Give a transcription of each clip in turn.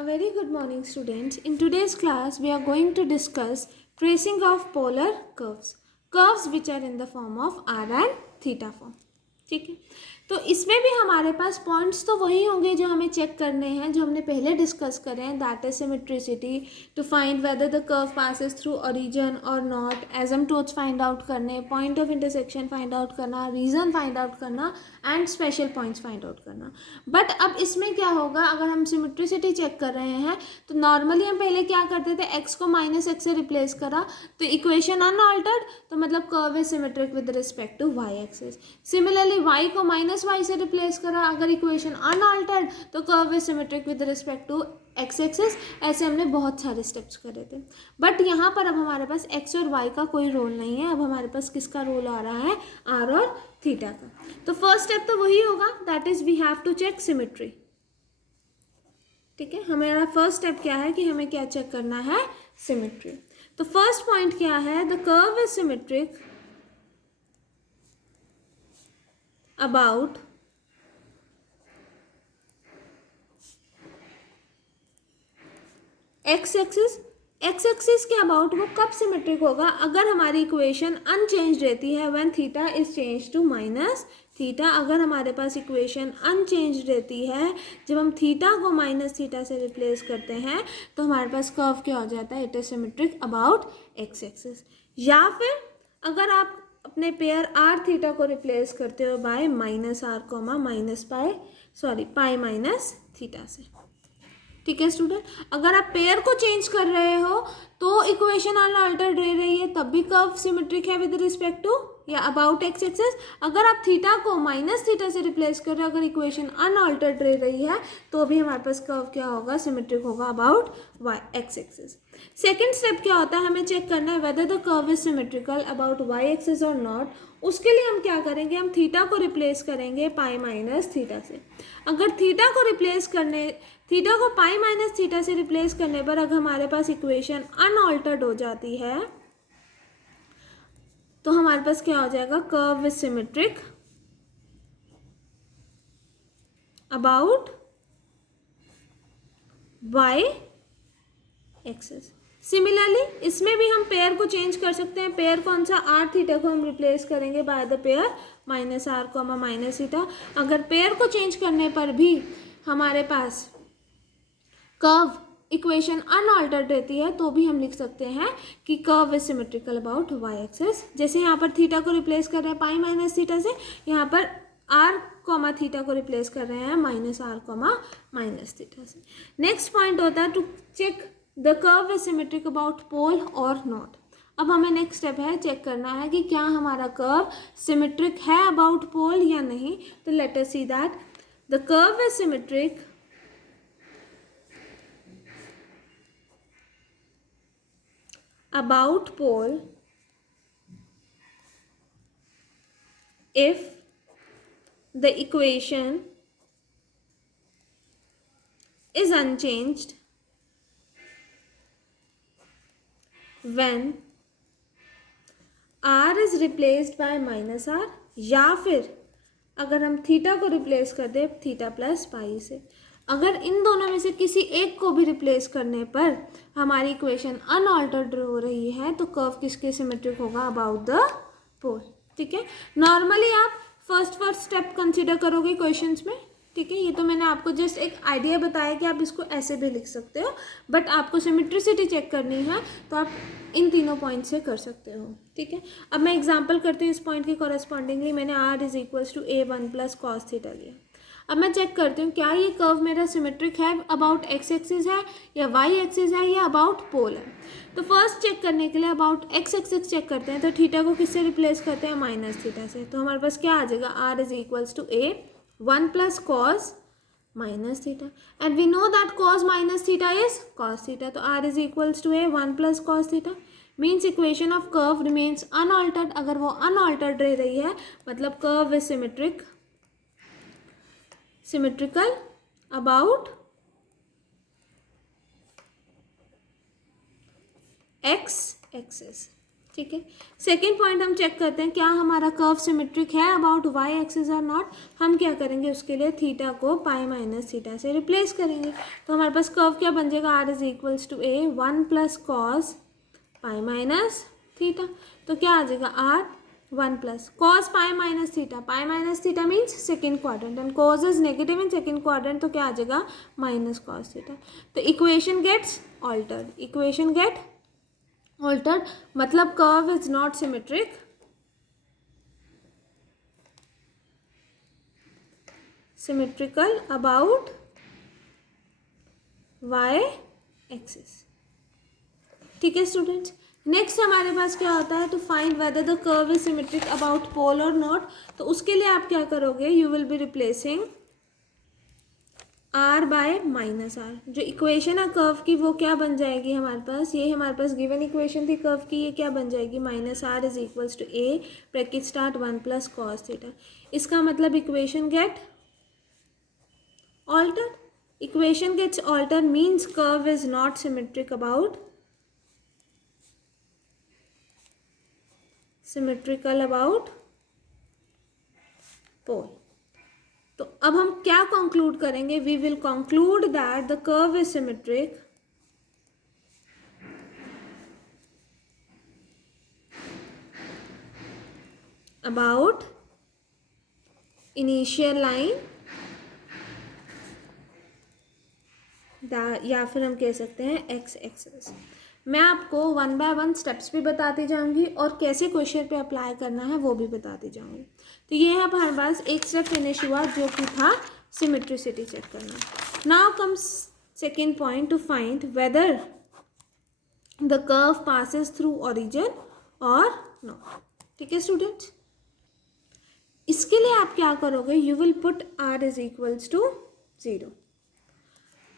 A very good morning, students. In today's class, we are going to discuss tracing of polar curves which are in the form of r and theta form. ठीक है, तो इसमें भी हमारे पास points तो वही होंगे जो हमें चेक करने हैं, जो हमने पहले डिस्कस करे हैं, that is symmetricity, to find whether the curve passes through origin और नॉट, एसिम्पटोट्स फाइंड आउट करने, point of intersection find out करना, रीजन फाइंड आउट करना and special points find out करना. बट अब इसमें क्या होगा, अगर हम सिमेट्रिसिटी चेक कर रहे हैं तो नॉर्मली हम पहले क्या करते थे, एक्स को माइनस एक्स से रिप्लेस करा तो इक्वेशन अनऑल्टर्ड, तो मतलब curve is symmetric with respect to Y axis. Similarly Y को माइनस वाई से रिप्लेस करा, अगर इक्वेशन अनऑल्टर्ड तो curve is symmetric with respect to X axis. ऐसे हमने बहुत सारे स्टेप्स करे थे. बट यहाँ पर अब हमारे पास एक्स और वाई का कोई रोल नहीं है, अब हमारे पास किसका रोल आ रहा है, आर और थीटा का. तो फर्स्ट स्टेप तो वही होगा, that is we have to check symmetry. ठीक है, हमारा फर्स्ट स्टेप क्या है कि हमें क्या चेक करना है, सिमेट्री. तो फर्स्ट पॉइंट क्या है, the curve is symmetric about X axis. X axis के अबाउट वो कब सिमेट्रिक होगा, अगर हमारी इक्वेशन अनचेंज रहती है, when theta is change to minus theta. अगर हमारे पास इक्वेशन अनचेंज रहती है, जब हम थीटा को माइनस थीटा से रिप्लेस करते हैं तो हमारे पास कर्व क्या हो जाता है, it is symmetric about X axis. या फिर अगर आप अपने पेयर आर थीटा को रिप्लेस करते हो by minus R comma minus pi minus theta से. ठीक है स्टूडेंट, अगर आप पेयर को चेंज कर रहे हो तो इक्वेशन अनअल्टर्ड रह रही है, तब भी कर्व सिमेट्रिक है विद रिस्पेक्ट टू या अबाउट एक्स एक्सिस. अगर आप थीटा को माइनस थीटा से रिप्लेस कर रहे हो, अगर इक्वेशन अनअल्टर्ड रह रही है तो भी हमारे पास कर्व क्या होगा, सिमेट्रिक होगा about Y X axis. Second step क्या होता है, हमें चेक करना है whether the curve is symmetrical about Y axis और नॉट. उसके लिए हम क्या करेंगे, हम थीटा को रिप्लेस करेंगे पाई माइनस थीटा से. अगर थीटा को पाई माइनस थीटा से रिप्लेस करने पर अगर हमारे पास इक्वेशन अनऑल्टर्ड हो जाती है तो हमारे पास क्या हो जाएगा, curve is symmetric about Y axis. Similarly इसमें भी हम पेयर को चेंज कर सकते हैं. पेयर कौन सा, आर थीटा को हम रिप्लेस करेंगे by the pair minus R comma minus theta. अगर पेयर को चेंज करने पर भी हमारे पास कर्व इक्वेशन अनऑल्टर्ड रहती है तो भी हम लिख सकते हैं कि curve is symmetrical about Y axis. जैसे यहाँ पर थीटा को रिप्लेस कर रहे हैं पाई माइनस थीटा से, यहाँ पर आर कॉमा थीटा को रिप्लेस कर रहे हैं minus R comma minus theta से. नेक्स्ट पॉइंट होता है to check the curve is symmetric about pole or not. अब हमें नेक्स्ट स्टेप है चेक करना है कि क्या हमारा कर्व सिमेट्रिक है अबाउट पोल या नहीं. तो let us see that the curve is symmetric about pole if the equation is unchanged when r is replaced by minus r, या फिर अगर हम थीटा को रिप्लेस कर दे थीटा प्लस पाई से. अगर इन दोनों में से किसी एक को भी रिप्लेस करने पर हमारी इक्वेशन अनऑल्टर्ड हो रही है तो कर्व किसके सिमेट्रिक होगा, अबाउट द पोल. ठीक है, नॉर्मली आप फर्स्ट स्टेप कंसीडर करोगे क्वेश्चंस में. ठीक है, ये तो मैंने आपको जस्ट एक आइडिया बताया कि आप इसको ऐसे भी लिख सकते हो, बट आपको सिमेट्रिसिटी चेक करनी है तो आप इन तीनों पॉइंट से कर सकते हो. ठीक है, अब मैं एग्जांपल करती हूँ. इस पॉइंट के कॉरेस्पॉन्डिंगली मैंने r is equals to a1 plus cos theta लिया. अब मैं चेक करती हूँ क्या ये कर्व मेरा सिमेट्रिक है अबाउट एक्स एक्सिस है या वाई एक्सिस है या अबाउट पोल है. तो फर्स्ट चेक करने के लिए अबाउट एक्स एक्सिस चेक करते हैं. तो थीटा को किससे रिप्लेस करते हैं, माइनस थीटा से. तो हमारे पास क्या आ जाएगा, r is equals to a1 plus cos minus theta, and we know that cos minus theta is cos theta. तो r is equals to a1 plus cos theta means equation of curve remains unaltered. अगर वो unaltered रह रही है मतलब curve is symmetrical about X axis. ठीक है। Second point हम चेक करते हैं क्या हमारा कर्व सिमेट्रिक है अबाउट वाई एक्सिस और नॉट। हम क्या करेंगे उसके लिए थीटा को पाई माइनस थीटा से रिप्लेस करेंगे। तो हमारे पास कर्व क्या बन जाएगा, R is equals to A 1 plus cos pi minus theta. तो क्या आ जाएगा R 1 plus cos pi minus theta means second quadrant and cos is negative in second quadrant, तो क्या आ जाएगा माइनस कॉस थीटा। तो इक्वेशन गेट्स ऑल्टर्ड, मतलब curve is not symmetric, symmetrical about Y axis. ठीक है स्टूडेंट्स। नेक्स्ट हमारे पास क्या होता है, to find whether the curve is symmetric about pole or not. तो उसके लिए आप क्या करोगे, you will be replacing R by minus R. जो इक्वेशन है कर्व की वो क्या बन जाएगी हमारे पास, ये हमारे पास गिवन इक्वेशन थी कर्व की, ये क्या बन जाएगी minus R is equals to A bracket start 1 plus cos theta. इसका मतलब equation get altered, equation gets altered means curve is not symmetric about symmetrical about pole. तो अब हम क्या कंक्लूड करेंगे, we will conclude that the curve is symmetric about initial line, या फिर हम कह सकते हैं एक्स एक्सिस। मैं आपको 1 बाय 1 स्टेप्स भी बताती जाऊंगी और कैसे क्वेश्चन पे अप्लाई करना है वो भी बताती जाऊंगी। तो ये है हमारे पास एक स्टेप फिनिश हुआ जो कि था सिमेट्रिसिटी चेक करना। Now comes second point, to find whether the curve passes through origin और नॉट। ठीक है स्टूडेंट्स, इसके लिए आप क्या करोगे, you will put R is equals to 0।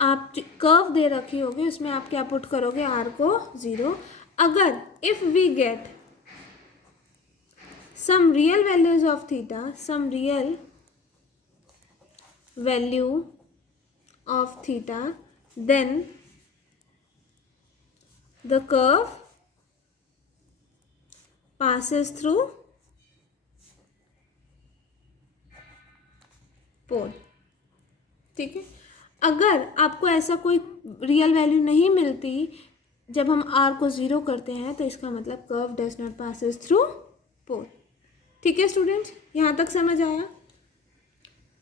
आप कर्व दे रखी होगी उसमें आप क्या पुट करोगे, आर को 0। अगर if we get some real values of theta, some real value of theta, then the curve passes through pole. ठीक है, अगर आपको ऐसा कोई रियल वैल्यू नहीं मिलती जब हम आर को 0 करते हैं तो इसका मतलब curve does not passes through pole. ठीक है स्टूडेंट्स, यहाँ तक समझ आया।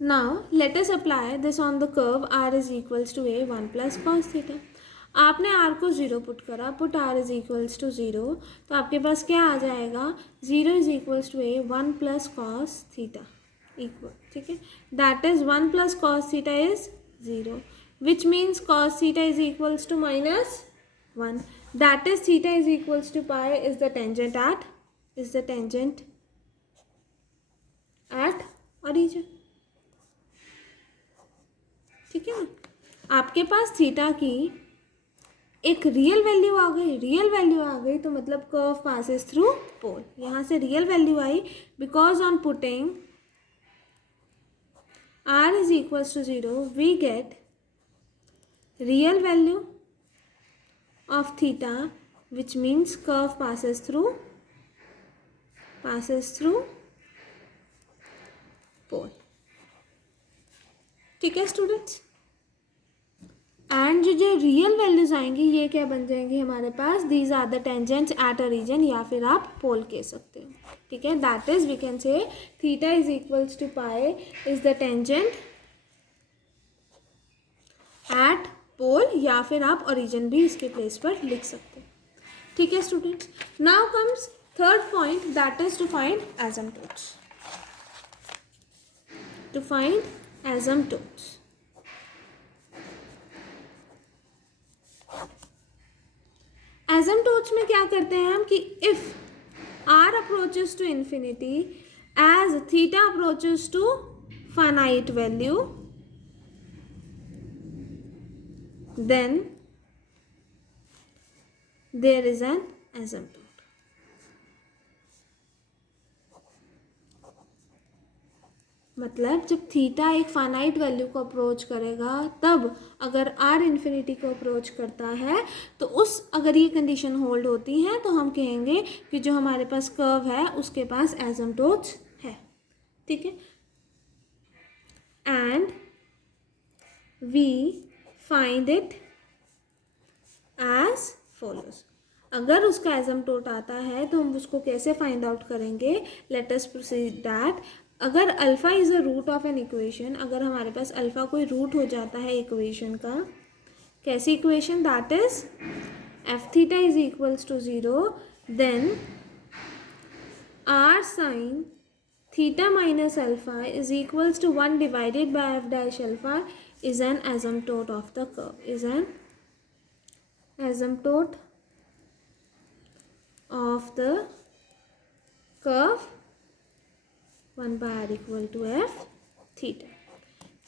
Now let us apply this on the curve R is equals to A 1 plus cos theta. आपने आर को 0 पुट करा, put R is equals to 0, तो आपके पास क्या आ जाएगा, 0 is equals to A 1 plus cos theta equal. ठीक है, that is 1 plus cos theta is 0, which means cos theta is equals to minus 1. That is theta is equals to pi is the tangent at origin. ठीक है ना, आपके पास theta की एक real value आ गई, तो मतलब कर्व पासेस थ्रू पोल। यहाँ से real value I because on putting r is equals to 0 we get real value of theta, which means curve passes through pole. ठीक है स्टूडेंट्स, एंड जो रियल वैल्यूज आएंगी ये क्या बन जाएंगी हमारे पास, these are the tangents at a region, या फिर आप पोल कह सकते हो। ठीक है, that is we can say theta is equals to pi is the tangent at pole, या फिर आप ओरिजिन भी इसके प्लेस पर लिख सकते हैं। ठीक है students, now comes third point, that is to find asymptotes. To find asymptotes, asymptotes में क्या करते हैं हम कि if r approaches to infinity as theta approaches to finite value, then there is an asymptote. मतलब जब थीटा एक finite value को अप्रोच करेगा तब अगर आर इन्फिनिटी को अप्रोच करता है तो अगर ये कंडीशन होल्ड होती है तो हम कहेंगे कि जो हमारे पास कर्व है उसके पास एसिम्पटोट्स है। ठीक है, and we find it as follows. अगर उसका एसिम्पटोट आता है तो हम उसको कैसे फाइंड आउट करेंगे? Let us proceed that. अगर alpha is a root of an equation, अगर हमारे पास अल्फ़ा कोई रूट हो जाता है इक्वेशन का, कैसी equation? That is F theta is equals to 0, then R sine theta minus alpha is equals to 1 divided by F dash alpha is an asymptote of the curve, is an asymptote of the curve 1 by r equal to F theta.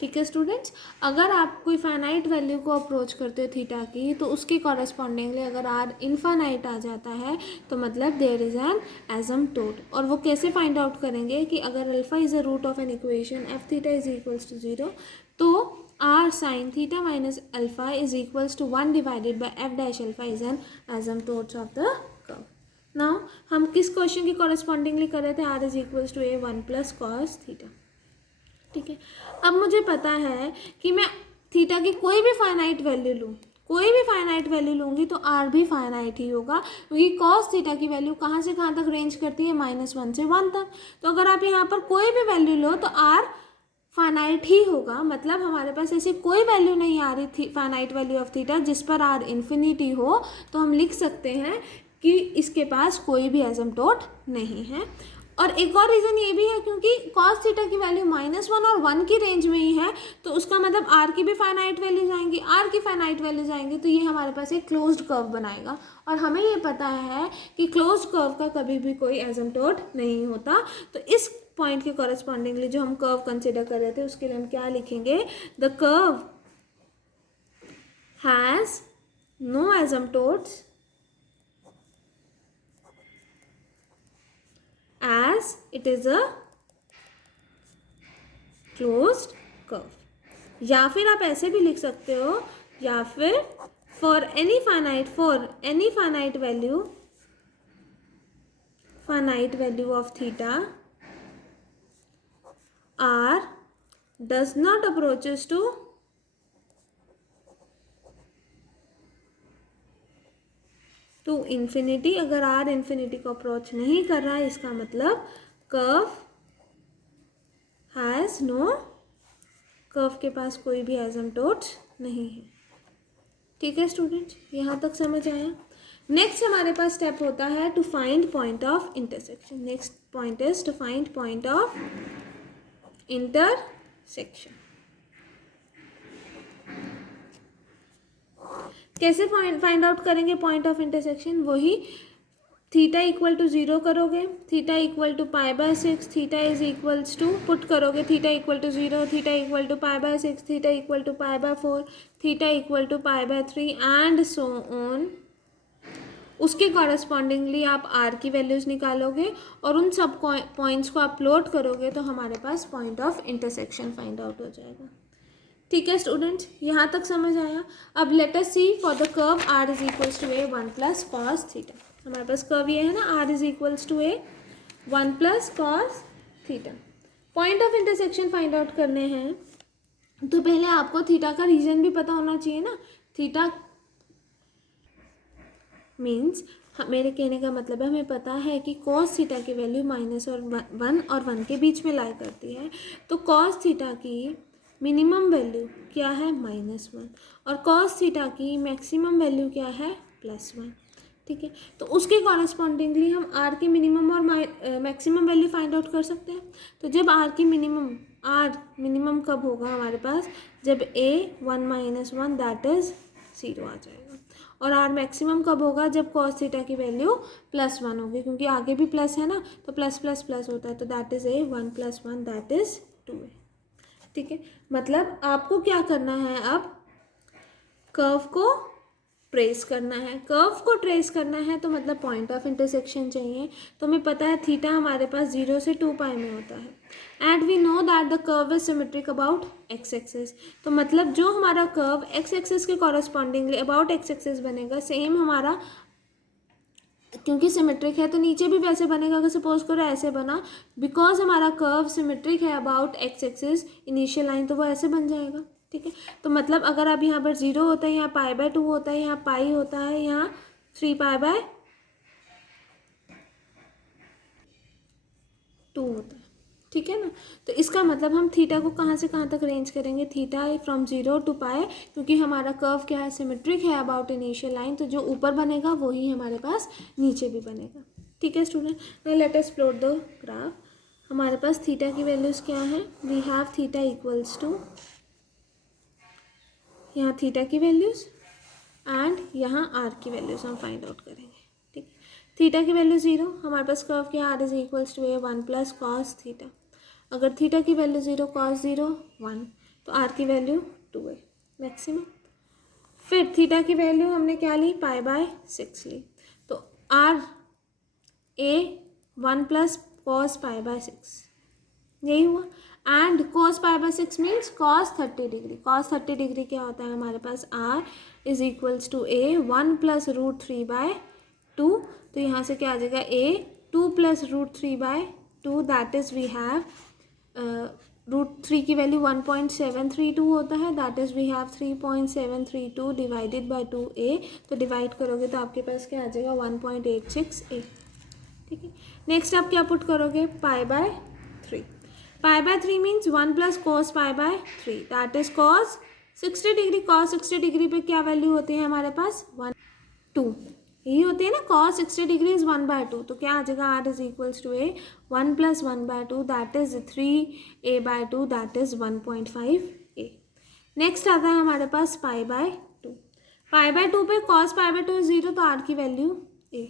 ठीक है students, अगर आप कोई finite value को approach करते हो theta की तो उसके कॉरस्पॉन्डिंगली अगर आर इनफाइनाइट आ जाता है तो मतलब देयर इज एन एसिम्पटोट। और वो कैसे फाइंड आउट करेंगे कि अगर alpha is a root of an equation F theta is equals to 0 तो R sine theta minus alpha is equals to 1 divided by F dash alpha is an asymptote of the curve. Now हम किस question की correspondingly कर रहे थे? R is equals to A 1 plus cos theta. ठीक है, अब मुझे पता है कि मैं थीटा की कोई भी फाइनाइट वैल्यू लूँ, कोई भी फाइनाइट वैल्यू लूँगी तो आर भी फाइनाइट ही होगा, क्योंकि कॉस थीटा की वैल्यू कहाँ से कहाँ तक रेंज करती है? -1 से 1 तक। तो अगर आप यहाँ पर कोई भी वैल्यू लो तो आर फाइनाइट ही होगा। मतलब हमारे पास ऐसी कोई वैल्यू नहीं आ रही थी फाइनाइट वैल्यू ऑफ थीटा जिस पर आर इन्फिनिटी हो, तो हम लिख सकते हैं कि इसके पास कोई भी एसिम्पटोट नहीं है। और एक और रीज़न ये भी है क्योंकि cos थीटा की वैल्यू -1 और 1 की रेंज में ही है, तो उसका मतलब r की भी फाइनाइट वैल्यूज आएंगी, r की फाइनाइट वैल्यूज आएंगी, तो ये हमारे पास एक क्लोज्ड कर्व बनाएगा। और हमें ये पता है कि क्लोज्ड कर्व का कभी भी कोई एसिम्पटोट नहीं होता। तो इस पॉइंट के कॉरस्पॉन्डिंगली जो हम कर्व कंसिडर कर रहे थे उसके लिए हम क्या लिखेंगे? The curve has no asymptotes as it is a closed curve। या फिर आप ऐसे भी लिख सकते हो, या फिर for any finite value of theta r does not approaches to infinity। अगर r इन्फिनिटी को अप्रोच नहीं कर रहा है इसका मतलब कर्व हैज़ नो, कर्व के पास कोई भी एसिम्पटोट नहीं है। ठीक है स्टूडेंट्स, यहाँ तक समझ आया? नेक्स्ट हमारे पास स्टेप होता है to find point of intersection. Next point is to find point of intersection. कैसे फाइंड आउट करेंगे पॉइंट ऑफ इंटरसेक्शन? वही थीटा इक्वल टू 0 करोगे, theta equal to π/6, theta is equals to put करोगे theta equal to 0, theta equal to π/6, theta equal to π/4, theta equal to π/3 and so on. उसके correspondingly आप R की values निकालोगे और उन सब पॉइंट्स को अपलोड करोगे तो हमारे पास point of intersection find out हो जाएगा। ठीक है स्टूडेंट्स, यहाँ तक समझ आया? अब let us see for the curve r is equals to a 1 plus cos theta. हमारे पास कर्व ये है ना, r is equals to a 1 plus cos theta. Point of intersection find out करने हैं तो पहले आपको थीटा का रीजन भी पता होना चाहिए ना। थीटा मीन्स मेरे कहने का मतलब है हमें पता है कि कॉस थीटा की वैल्यू -1 और 1 के बीच में लाई करती है। तो कॉस थीटा की मिनिमम वैल्यू क्या है? -1, और कॉस थीटा की मैक्सिमम वैल्यू क्या है? +1। ठीक है, तो उसके कॉरस्पॉन्डिंगली हम आर की मिनिमम और मैक्सिमम वैल्यू फाइंड आउट कर सकते हैं। तो जब आर मिनिमम कब होगा हमारे पास? जब a 1 - 1 दैट इज 0 आ जाएगा। और आर मैक्सिमम कब होगा? जब कॉस थीटा की वैल्यू +1 होगी, क्योंकि आगे भी प्लस है ना, तो प्लस प्लस प्लस होता है, तो that is a 1 + 1 that is 2a। ठीक है, मतलब आपको क्या करना है? अब कर्व को ट्रेस करना है, कर्व को ट्रेस करना है, तो मतलब पॉइंट ऑफ इंटरसेक्शन चाहिए। तो हमें पता है थीटा हमारे पास 0 से 2 पाई में होता है and we know that the curve is symmetric about X axis. तो मतलब जो हमारा कर्व एक्स एक्सिस के कॉरस्पॉन्डिंगली अबाउट एक्स एक्सिस बनेगा, सेम हमारा क्योंकि सिमेट्रिक है तो नीचे भी वैसे बनेगा। अगर सपोज करो ऐसे बना, बिकॉज हमारा कर्व सिमेट्रिक है about X axis initial line, तो वो ऐसे बन जाएगा। ठीक है, तो मतलब अगर अब यहाँ पर 0 होता है, यहाँ π/2 होता है, यहाँ पाई होता है, यहाँ 3π/2 होता है। ठीक है ना, तो इसका मतलब हम थीटा को कहाँ से कहाँ तक रेंज करेंगे, थीटा फ्रॉम 0 to π, क्योंकि हमारा कर्व क्या है, सिमेट्रिक है अबाउट इनिशियल लाइन, तो जो ऊपर बनेगा वही हमारे पास नीचे भी बनेगा। ठीक है student, now let us plot the graph. हमारे पास थीटा की वैल्यूज़ क्या है, we have theta equals to, यहाँ थीटा की वैल्यूज़ एंड यहाँ आर की वैल्यूज़ हम फाइंड आउट करेंगे। ठीक है, थीटा की वैल्यू 0, हमारे पास कर्व क्या R is equals to a1 plus cos theta. अगर थीटा की वैल्यू 0, कॉस 0 1, तो आर की वैल्यू 2 है मैक्सिमम। फिर थीटा की वैल्यू हमने क्या ली, π/6 ली, तो आर a1 प्लस कॉस π/6 यही हुआ। And cos π/6 means cos 30 degree. Cos 30 degree क्या होता है हमारे पास, R is equals to a1 plus √3/2, तो यहाँ से क्या आ जाएगा, a2 plus √3/2, that is we have √3 की वैल्यू 1.732 होता है, that is we have 3.732 divided by 2a, तो डिवाइड करोगे तो आपके पास क्या आ जाएगा 1.86a। ठीक है, नेक्स्ट आप क्या पुट करोगे, π/3। π/3 means 1 plus cos π/3, that is cos 60 degree. Cos 60 degree पे क्या वैल्यू होती है हमारे पास, 2 यही होती है ना, कॉस 60 डिग्री इज 1/2, तो क्या आ जाएगा, R is equals to A 1 plus 1/2, that is 3a/2, that is 1.5a। Next आता है हमारे पास π/2। π/2 पे कॉस π/2 0, तो आर की वैल्यू a।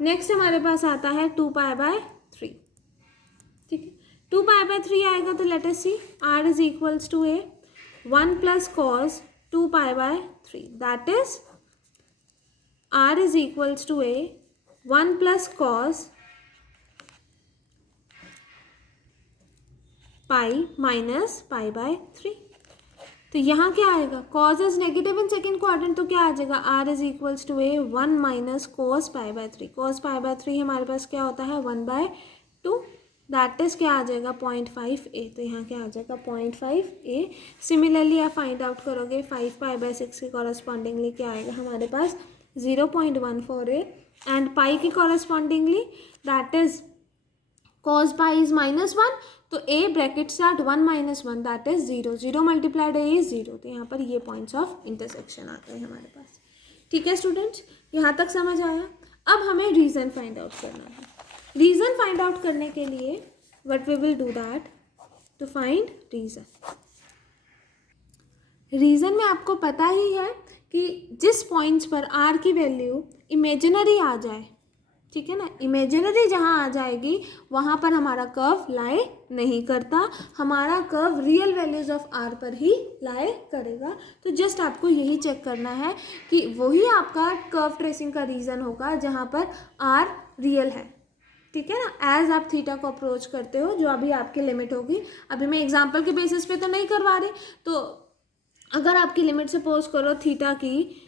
नेक्स्ट हमारे पास आता है 2π/3। ठीक है, 2π/3 आएगा, तो let us see, R is equals to A 1 plus cos 2π/3, that is R is equals to A 1 plus cos pi minus π/3। तो यहाँ क्या आएगा, cos is negative in second quadrant, तो क्या आ जाएगा, R is equals to A 1 minus cos π/3। Cos π/3 हमारे पास क्या होता है 1/2, दैट इज क्या आ जाएगा 0.5a, तो यहाँ क्या आ जाएगा 0.5a। सिमिलरली आप फाइंड आउट करोगे 5π/6 के कॉरस्पॉन्डिंगली क्या आएगा हमारे पास 0.14a, एंड पाई के correspondingly that is cos pi is -1, तो a bracket start 1 - 1 that is 0, 0 multiplied a is 0, तो यहाँ पर ये पॉइंट्स ऑफ इंटरसेक्शन आते हैं हमारे पास। ठीक है स्टूडेंट्स, यहाँ तक समझ आया। अब हमें रीज़न फाइंड आउट करना है। रीज़न फाइंड आउट करने के लिए what we will do that, to find region. Region में आपको पता ही है कि जिस पॉइंट्स पर r की वैल्यू इमेजिनरी आ जाए, ठीक है ना, इमेजिनरी जहाँ आ जाएगी वहाँ पर हमारा कर्व लाई नहीं करता, हमारा curve real values of r पर ही लाई करेगा। तो जस्ट आपको यही चेक करना है कि वही आपका कर्व ट्रेसिंग का रीज़न होगा जहाँ पर r रियल है। ठीक है ना, एज आप थीटा को अप्रोच करते हो, जो अभी आपकी लिमिट होगी, अभी मैं एग्जाम्पल के बेसिस पे तो नहीं करवा रही, तो अगर आपकी लिमिट सपोज करो थीटा की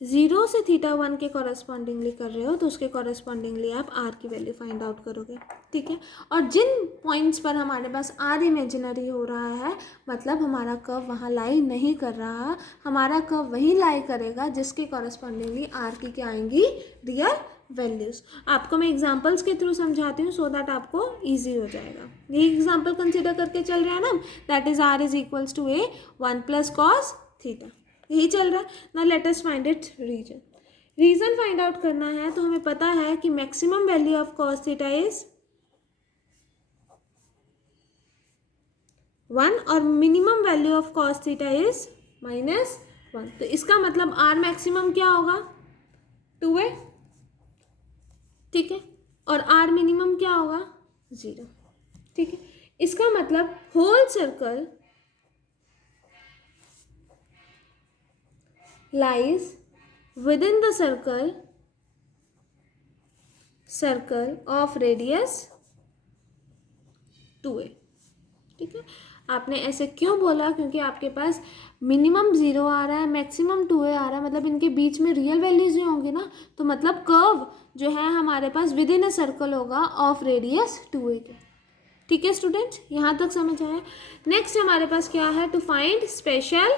0 से θ1 के कॉरस्पॉन्डिंगली कर रहे हो, तो उसके कॉरस्पॉन्डिंगली आप r की वैल्यू फाइंड आउट करोगे। ठीक है, और जिन पॉइंट्स पर हमारे पास r इमेजिनरी हो रहा है, मतलब हमारा कर्व वहाँ लाई नहीं कर रहा, हमारा कर्व वहीं लाई करेगा जिसके कॉरस्पॉन्डिंगली r की क्या आएंगी, रियल वैल्यूज़। आपको मैं एग्जाम्पल्स के थ्रू समझाती हूँ सो दैट आपको ईजी हो जाएगा। ये एग्जाम्पल कंसिडर करके चल रहे हैं ना, that is r is equals to a 1 plus cos theta, यही चल रहा है ना। Let us find it region. Region find out करना है तो हमें पता है कि maximum value of cos theta is 1 और minimum value of cos theta is -1, तो इसका मतलब r मैक्सिमम क्या होगा 2a, ठीक है, और r मिनिमम क्या होगा 0। ठीक है, इसका मतलब whole circle lies within the circle of radius 2a। ठीक है, आपने ऐसे क्यों बोला, क्योंकि आपके पास मिनिमम 0 आ रहा है, मैक्सिमम 2a आ रहा है, मतलब इनके बीच में रियल वैल्यूज ही होंगी ना, तो मतलब कर्व जो है हमारे पास विद इन अ सर्कल होगा ऑफ रेडियस 2a के। ठीक है स्टूडेंट्स, यहाँ तक समझ आया। नेक्स्ट हमारे पास क्या है, to find special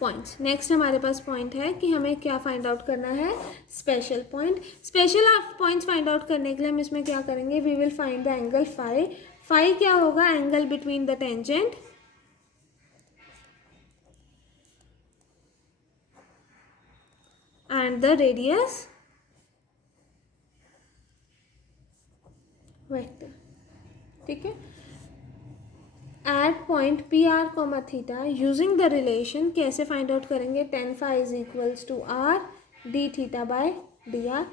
points. Next हमारे पास पॉइंट है कि हमें क्या फाइंड आउट करना है, special point. Special points find out करने के लिए हम इसमें क्या करेंगे, we will find the angle phi. Phi क्या होगा, angle between the tangent and the radius vector. ठीक है, at point P R comma theta using the relation कैसे फाइंड आउट करेंगे, tan phi is equals to R D theta by D R.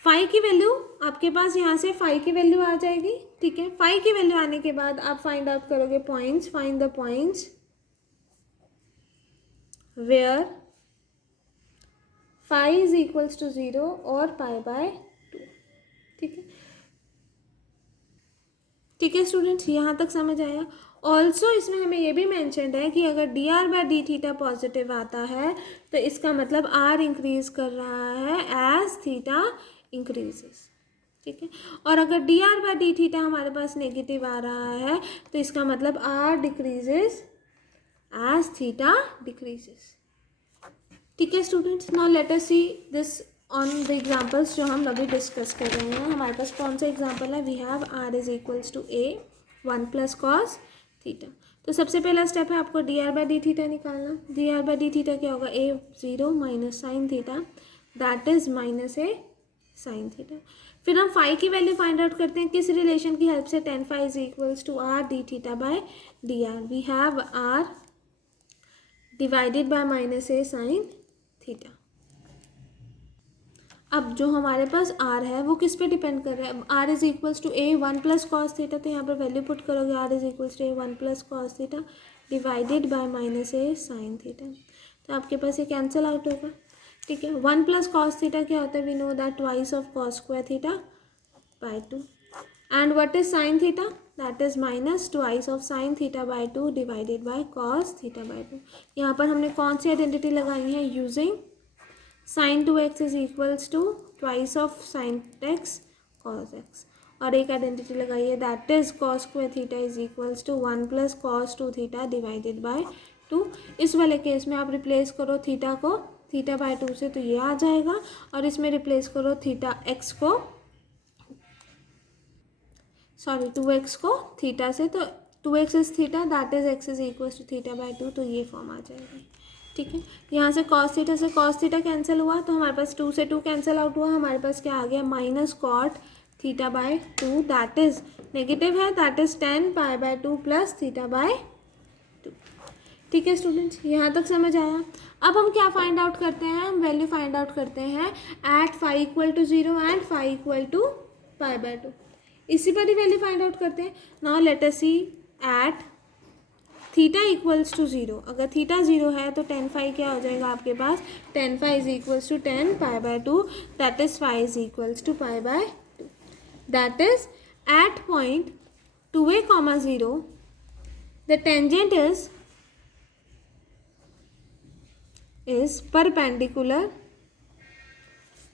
Phi की वैल्यू आपके पास यहाँ से फाई की वैल्यू आ जाएगी। ठीक है, फाई की वैल्यू आने के बाद आप फाइंड आउट करोगे points, find the points where phi is equals to 0 और पाई बाय 2। ठीक है, ठीक है स्टूडेंट्स, यहाँ तक समझ आया। ऑल्सो इसमें हमें ये भी मैंशनड है कि अगर d r by d theta positive आता है तो इसका मतलब आर इंक्रीज कर रहा है एज थीटा इंक्रीजेस। ठीक है, और अगर d r by d theta हमारे पास नेगेटिव आ रहा है तो इसका मतलब r decreases as theta decreases. ठीक है students, now let us see this on the examples जो हम अभी डिस्कस कर रहे हैं। हमारे पास कौन सा एग्जाम्पल है, we have R is equals to A 1 plus cos theta. तो सबसे पहला स्टेप है आपको D R by D theta निकालना। D R by D theta क्या होगा, A 0 minus sine theta that is minus A sine theta. फिर हम फाई की वैल्यू फाइंड आउट करते हैं किस रिलेशन की हेल्प से, tan phi is equals to R D theta by D r. We have r divided by minus A sine theta. अब जो हमारे पास r है वो किस पे डिपेंड कर रहा है, r is equals to A 1 plus cos theta, तो यहाँ पर वैल्यू पुट करोगे r is equals to A 1 plus cos theta divided by minus A sine theta. तो आपके पास ये कैंसिल आउट होगा। ठीक है, 1 प्लस कॉस थीटा क्या होता है, we know that twice of cos square theta by 2 and what is sine theta, that is minus twice of sine theta by 2 divided by cos theta by 2। यहाँ पर हमने कौन सी आइडेंटिटी लगाई है, using sin 2x is equals to twice of sin x cos x, और एक identity लगाई है that is cos square theta is equals to 1 plus cos 2 theta divided bye 2। इस वाले केस में आप रिप्लेस करो थीटा को थीटा बाय 2 से तो ये आ जाएगा, और इसमें रिप्लेस करो थीटा x को 2x को थीटा से, तो 2x is theta that is x is equals to theta by 2, तो ये फॉर्म आ जाएगा। ठीक है, यहाँ से cos थीटा से cos थीटा कैंसिल हुआ तो हमारे पास 2 से 2 कैंसिल आउट हुआ, हमारे पास क्या आ गया, minus cot theta by 2 that is negative है, that is tan pi by 2 plus theta by 2। ठीक है स्टूडेंट्स, यहाँ तक समझ आया। अब हम क्या फाइंड आउट करते हैं, हम वैल्यू फाइंड आउट करते हैं at phi equal to 0 and phi equal to pi by 2, इसी पर ही वैल्यू फाइंड आउट करते हैं। Now let us see at theta equals to 0, अगर थीटा 0 है तो tan फाई क्या हो जाएगा आपके पास, tan phi is equals to tan pi by 2 that is phi is equals to pi by 2। That is at point 2a, 0 the tangent is perpendicular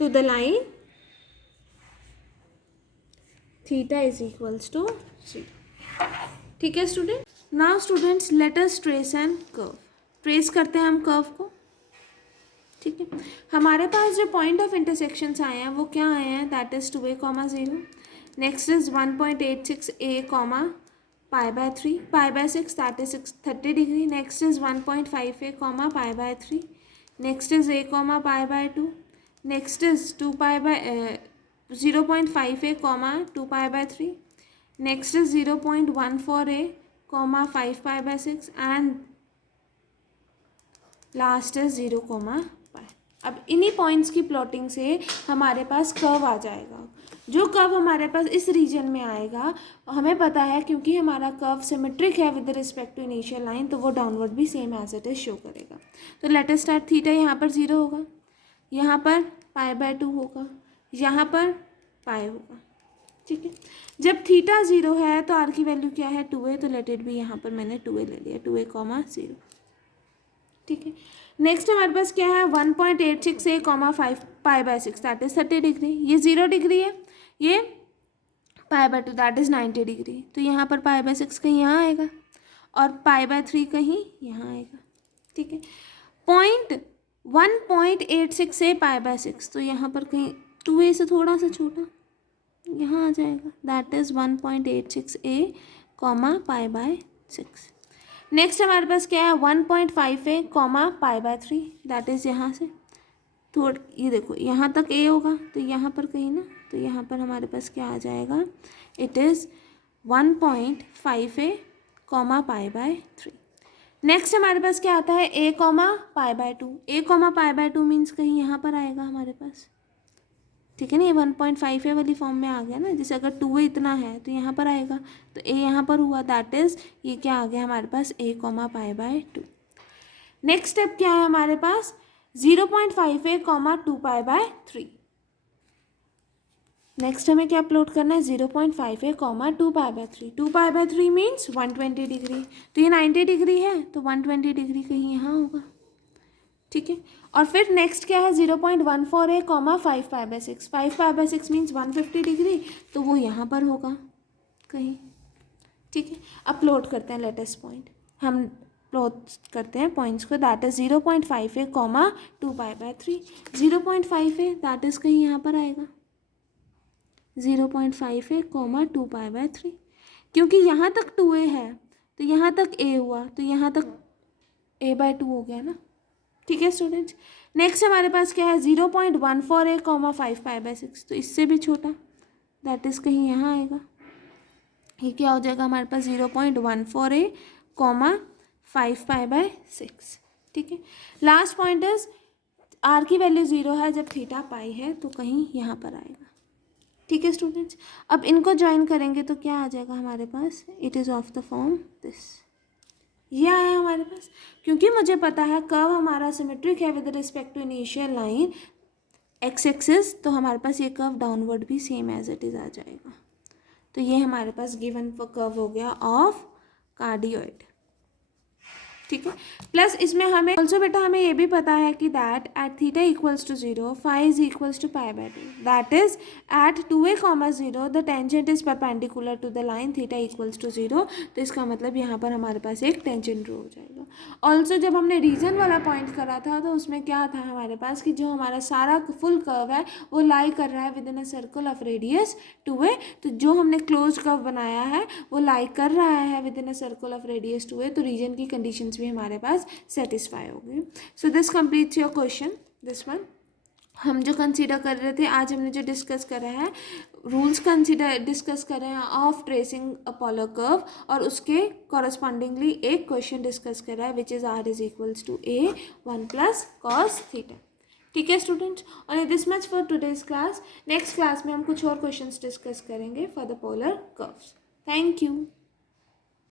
to the line theta is equals to 0। ठीक है student, now students let us trace an curve. Trace करते हैं हम curve को। ठीक है, हमारे पास जो पॉइंट ऑफ इंटरसेक्शंस आए हैं वो क्या आए हैं, that is 2a, 0, next is 1.86a, pi by 3, pi by 6 that is 30 degree, next is 1.5a, pi by 3, next is a, pi by 2, next is 2 pi by 0.5a, 2 pi by 3, next is 0.14a, 5 pi by 6 and last is 0, पाई। अब इन्हीं points की plotting से हमारे पास curve आ जाएगा। जो curve हमारे पास इस रीजन में आएगा हमें पता है, क्योंकि हमारा कर्व सिमेट्रिक है with respect to initial line, तो वो डाउनवर्ड भी same as it is show करेगा। तो लेट अस स्टार्ट। थीटा यहाँ पर 0 होगा, यहाँ पर π/2 होगा, यहाँ पर पाई होगा, ठीक है। जब थीटा 0 है तो आर की वैल्यू क्या है 2a, तो लेट इट भी यहाँ पर मैंने 2a ले लिया, 2a, 0, ठीक है। नेक्स्ट हमारे पास क्या है 1.86a, 5 π/6 दैट इज 30 डिग्री। ये 0 डिग्री है, ये π/2 दैट इज 90 डिग्री। तो यहाँ पर π/6 कहीं यहाँ आएगा और π/3 कहीं यहाँ आएगा, ठीक है। 1.86 π/6, तो यहाँ पर कहीं 2a से थोड़ा सा छोटा यहाँ आ जाएगा, दैट इज 1.86a, π/6। नेक्स्ट हमारे पास क्या है 1.5a, π/3 दैट इज यहाँ से ये देखो यहाँ तक a होगा, तो यहाँ पर कहीं ना, तो यहाँ पर हमारे पास क्या आ जाएगा, इट इज़ 1.5a, π/3। नेक्स्ट हमारे पास क्या आता है a, π/2। a, π/2 मीन्स कहीं यहाँ पर आएगा हमारे पास, ठीक है ना। ये 1.5a वाली फॉर्म में आ गया ना, जैसे अगर 2a इतना है तो यहाँ पर आएगा, तो a यहाँ पर हुआ, दैट इज़ ये क्या आ गया हमारे पास a, π/2। नेक्स्ट स्टेप क्या है हमारे पास 0.5a, 2π/3। नेक्स्ट हमें क्या प्लॉट करना है 0.5a, 2π/3। 2π/3 मीन्स 120 डिग्री, तो ये 90 डिग्री है, तो 120 डिग्री कहीं यहाँ होगा, ठीक है। और फिर नेक्स्ट क्या है 0.14a, 5 π/6। 5 π/6 मीन्स 150 डिग्री, तो वो यहाँ पर होगा कहीं, ठीक है। अब प्लॉट करते हैं लेटेस्ट पॉइंट, हम प्लॉट करते हैं पॉइंट्स को, that is 0.5a, 2π/3। 0.5a that is कहीं यहाँ पर आएगा, 0.5a, 2π/3, क्योंकि यहाँ तक 2a है तो यहाँ तक a हुआ, तो यहाँ तक a/2 हो गया ना, ठीक है स्टूडेंट्स। नेक्स्ट हमारे पास क्या है 0.14a, 5 π/6, तो इससे भी छोटा, दैट इज़ कहीं यहाँ आएगा, ये क्या हो जाएगा हमारे पास 0.14a, 5 π/6, ठीक है। लास्ट पॉइंट इज आर की वैल्यू 0 है जब थीटा पाई है, तो कहीं यहाँ पर आएगा, ठीक है स्टूडेंट्स। अब इनको ज्वाइन करेंगे तो क्या आ जाएगा हमारे पास, it is of the form this, ये आया हमारे पास। क्योंकि मुझे पता है कर्व हमारा सिमेट्रिक है with respect to initial line x axis, तो हमारे पास ये कर्व डाउनवर्ड भी सेम एज इट इज़ आ जाएगा। तो ये हमारे पास गिवन कर्व हो गया ऑफ कार्डियोइड, ठीक है। प्लस इसमें हमें ऑल्सो बेटा हमें ये भी पता है कि that at theta equals to 0 phi is equals to π/2, that is at 2a, 0 the tangent is perpendicular to the line theta equals to 0। तो इसका मतलब यहाँ पर हमारे पास एक टेंजेंट ड्रॉ हो जाएगा। ऑल्सो जब हमने रीजन वाला पॉइंट करा था तो उसमें क्या था हमारे पास कि जो हमारा सारा फुल कर्व है वो लाई कर रहा है with in a circle of radius 2a, तो जो हमने क्लोज कर्व बनाया है वो लाई कर रहा है with in a circle of radius 2a, तो रीजन की कंडीशन भी हमारे पास सेटिस्फाई हो गई। So this completes your question, this one. हम जो कंसीडर कर रहे थे आज हमने जो डिस्कस करा है रूल्स डिस्कस कर रहे हैं of tracing a polar curve, और उसके कॉरस्पॉन्डिंगली एक क्वेश्चन डिस्कस कर रहा है which is r is equals to a 1 + cos theta, ठीक है स्टूडेंट्स। और this much for today's class. Next class में हम कुछ और क्वेश्चंस डिस्कस करेंगे for the polar curves. Thank you.